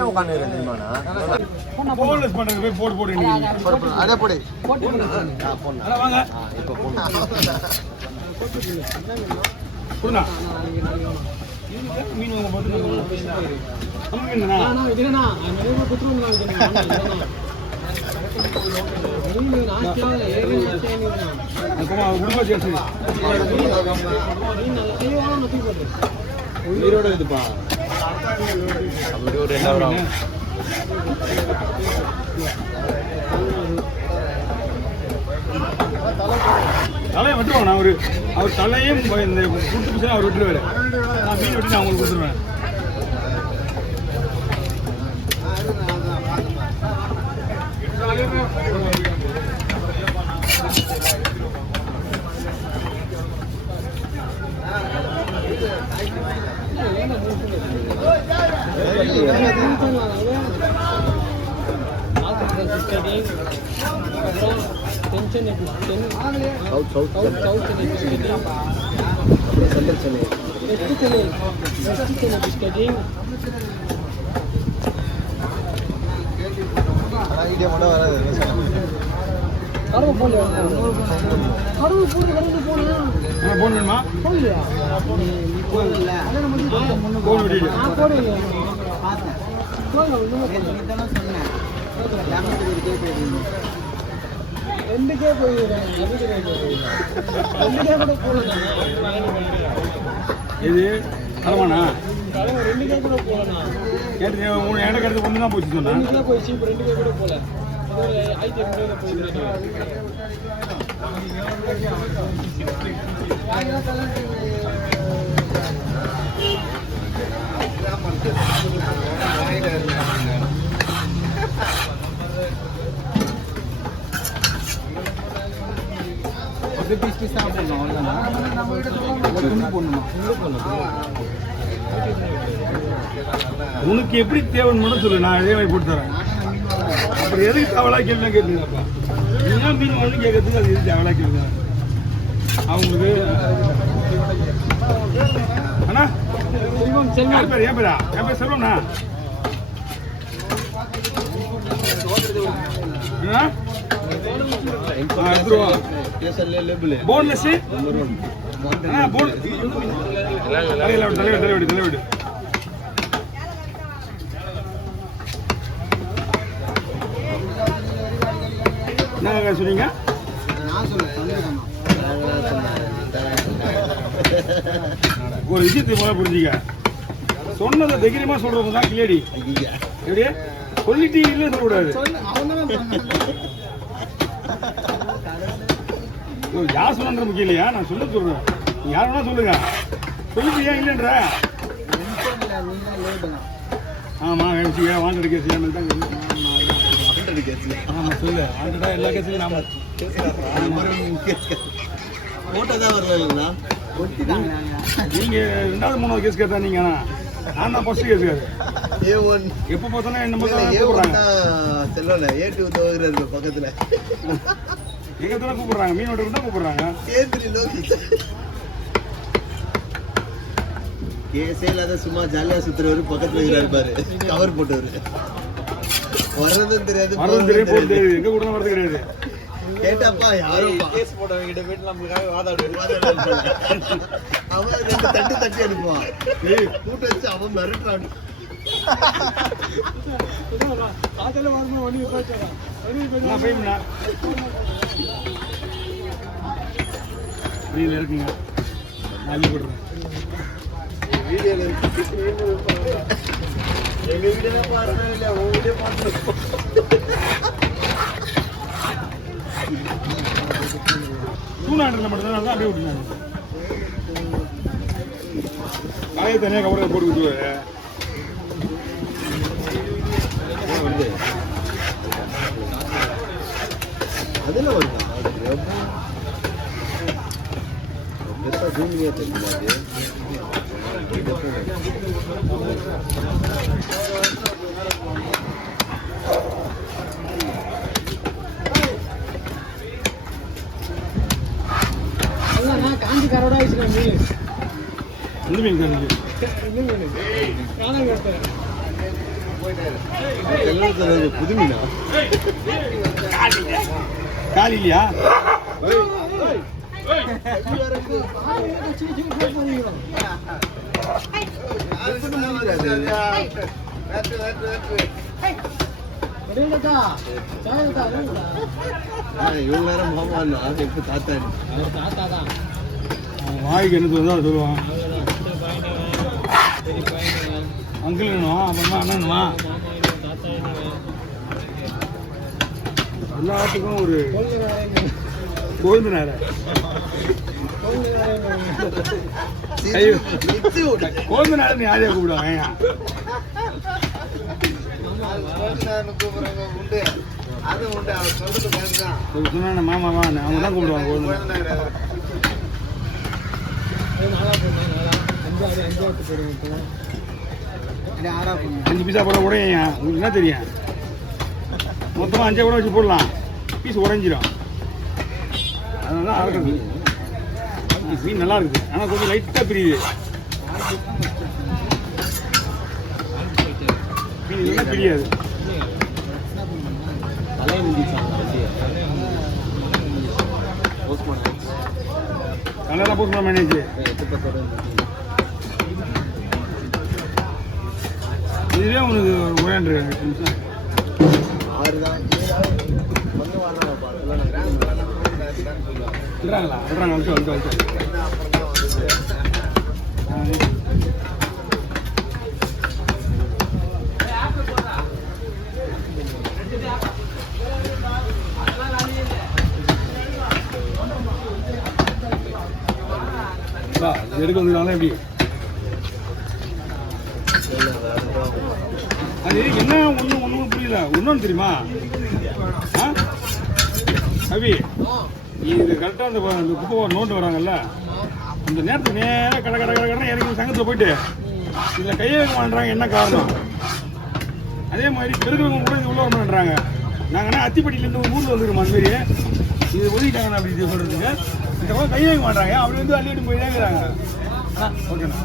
ஏன் உட்காந்துருக்கேன் தெரியுமாண்ணா? போன்லெஸ் பண்றது போய் போடு போடு அதே போடு வாங்க இப்போ போடணும் கொடுங்க மீன் வாங்க பார்த்து நம்ம மீனா இதுனா நிறைய குத்துறோம் உயிரோட இதுப்பா தலையை வெட்டுவாங்க. நான் அவர் தலையும் இந்த கொடுத்து அவர் விட்டுருவாரு. நான் மீன் வெட்டி நான் உங்களுக்கு கொடுத்துருவேன். போன் வேணுமா? போன் விட்டு இது தலைமாண்ணா கேட்டு 3 இடம் கிடையாது. ஒன்று தான் போச்சு சொன்னா போயிடுச்சு. இப்போ 2 கூட போல 1800 போயிடுச்சு. பீஸ் சாப்பிடணும். உனக்கு எப்படி தேவைன்னு மட்டும் சொல்லு, நான் அதே மாதிரி போட்டு தரேன். அப்புறம் எதுக்கு தவளா கேள்வி கேட்டுங்கப்பா? நீங்க மீன் ஒன்று கேட்கறதுக்கு அது எது தவளா கேளுங்க அவங்களுக்கு. அண்ணா பேர் என் பேரா? என் பேர் செல்வம்ண்ணா. போன்லெஸ் தலைவிடு என்ன சொன்னீங்க? ஒரு விஷயத்தை போல புரிஞ்சுக்க. சொன்னதை தைரியமா சொல்றவங்க தான் கிளேடி. எப்படி சொல்லிட்டு இல்ல சொல்லக்கூடாது. யார் சொன்ன முக்கியம் இல்லையா? நான் சொல்றேன். நீ யார் வேணா சொல்லுங்க. சொல்லிட்டு ஏன் இல்லைன்ற? ஆமா வாண்டட் கேஸ் ஆமா சொல்லு. வாண்டடா எல்லா கேஸ்லயும் நாம போட்டோதான் வரல. நீங்க 2வது 3வது கேஸ் கேட்டா நீங்க நான் தான் ஃபர்ஸ்ட் கேஸ் கேட்கு. எப்போ பார்த்தாலும் என்ன கூப்பிடுறாங்க. செல்வல A2 தோகுறாரு பக்கத்துல. எங்க தூரம் கூப்பிடுறாங்க. மீன் ஓட்ட தான் கூப்பிடுறாங்க. கேஸே இல்லாத சும்மா ஜாலியா சுத்துறவரு பக்கத்துல இருக்கிறாரு பாரு. கவர் போட்டவரு வர்றதும் தெரியாது போறது எங்க கூட வரது கிடையாது. கேட்டாப்பா யாரும் கேஸ் போட்டவங்க கிட்ட போயிட்டு நமக்காக வாதாடுவாரு. அவன் 2 தட்டு தட்டி அனுப்புவான். கூட்ட வச்சு அவன் மிரட்டுறான். வீடியோல இருக்குங்க. நான் போடுறேன். வீடியோல இருக்கு. எங்க வீடியோல பாருங்க இல்ல உங்க வீடியோ பாருங்க. தூணாண்டுல மட்டும் தான் அப்படியே விட்டுனாங்க. காயை தனியாக கவரை போட்டு விட்டுவாரு. அதெல்லாம் வருது. ஜூனியா தெரியாது. காஞ்சி கரோடா வச்சுருக்கேன் மீன். இந்த மீன் தான் காணாங்க புதுமீனா காலி இல்லையா? இவ்வளவு நேரம் மாமா எப்ப தாத்தா தாத்தா தான் வாய்க்கு என்ன தோணுதோ அதை சொல்லுவான். பெரிய பையன் அங்கிள் வேணும், அப்புறமா அண்ணனுமா, தாத்தா என்ன எல்லாத்துக்கும் ஒரு கோவிந்த நேரம். கோவிந்த நேரம் யாரையா கூப்பிடுவாங்க? சொன்ன மாமாவா அவங்க தான் கூப்பிடுவாங்க கோவிந்த நேரம். அஞ்சு பீஸா போட உடையா உங்களுக்கு என்ன தெரியும்? மொத்தமாக 5 கூட வச்சு போடலாம், பீஸ் உடைஞ்சிடும். அதனால தான் அரைக்கிறது. மீன் நல்லா இருக்குது, ஆனால் கொஞ்சம் லைட்டாக பிரியுது. மீன் இல்லைன்னா பிரியாது. நல்லா போஸ்ட் பண்ண மேனேஜ். இதுவே உனக்கு உரையாண்டு சொல்கிறாங்களா? சொல்கிறாங்க. வந்து எடுக்க வந்துருக்காங்களா எப்படி? அது என்ன ஒன்றும் புரியல. ஒன்றும் தெரியுமா கவி? இது கரெக்டாக அந்த குப்பை நோண்டு வராங்கல்ல, அந்த நேரத்துக்கு நேராக கடை இறங்கி சங்கத்தில் போயிட்டு இதில் கையை வைக்க மாட்டேறாங்க. என்ன காரணம்? அதே மாதிரி பெருக்கிறவங்க கூட இது உள்ள வர மாட்டேறாங்க. நாங்கள் அத்திப்பட்டியிலேருந்து ஒரு ஊரில் வந்துருக்கோம். அந்த மாதிரி இது ஒதுக்கிட்டாங்கண்ணா அப்படி இது சொல்கிறதுக்கு. இந்த பக்கம் கையை வைக்க மாட்டாங்க, அப்படி வந்து அள்ளிட்டு போய் தான் இருக்கிறாங்க. ஓகேண்ணா.